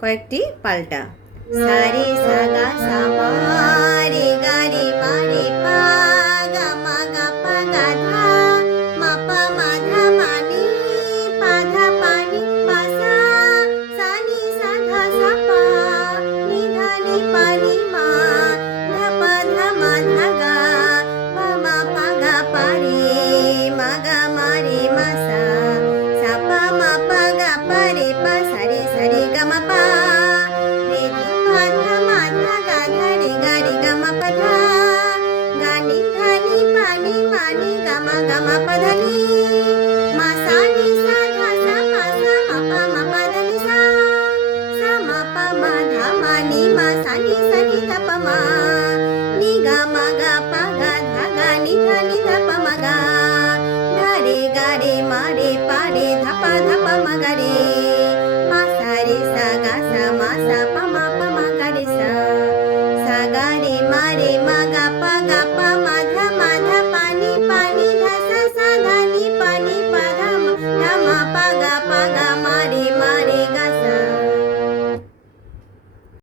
কয়েকটি পাল্টা। সা রে সা গা সা মা রে গা রে মা রে পা গা মা গা পা গা ধা মা পা মা ধা মা নি পা ধা পা নি পা সা সা নি সা ধা সা পা নি ধা নি পা নি মা ধা পা ধা মা ধা গা পা মা পা গা পা রে মা গা মা রে মা সা সা পা মা পা গা পা রে পা সা রে গা মা পা রে ধা পা ধা মা ধা গা ধা রে গা মা পা ধা গা নি ধা নি পা নি মা নি গা মা পা ধা নি মা সা নি সা ধা সা পা মা পা ধা নি সা সা মা পা মা ধা মা নি মা সা নি ধা পা মা নি গা মা গা পা গা ধা গা নি ধা পা মা গা ধা রে গা রে মা রে পা রে ধা পা মা গা রে মা সা রে সা গা সা মা সা পা মা গা রে সা সা গা রে মা গা পা মা ধা পা নি ধা সা ধা নি পা ধা মা পা গা মা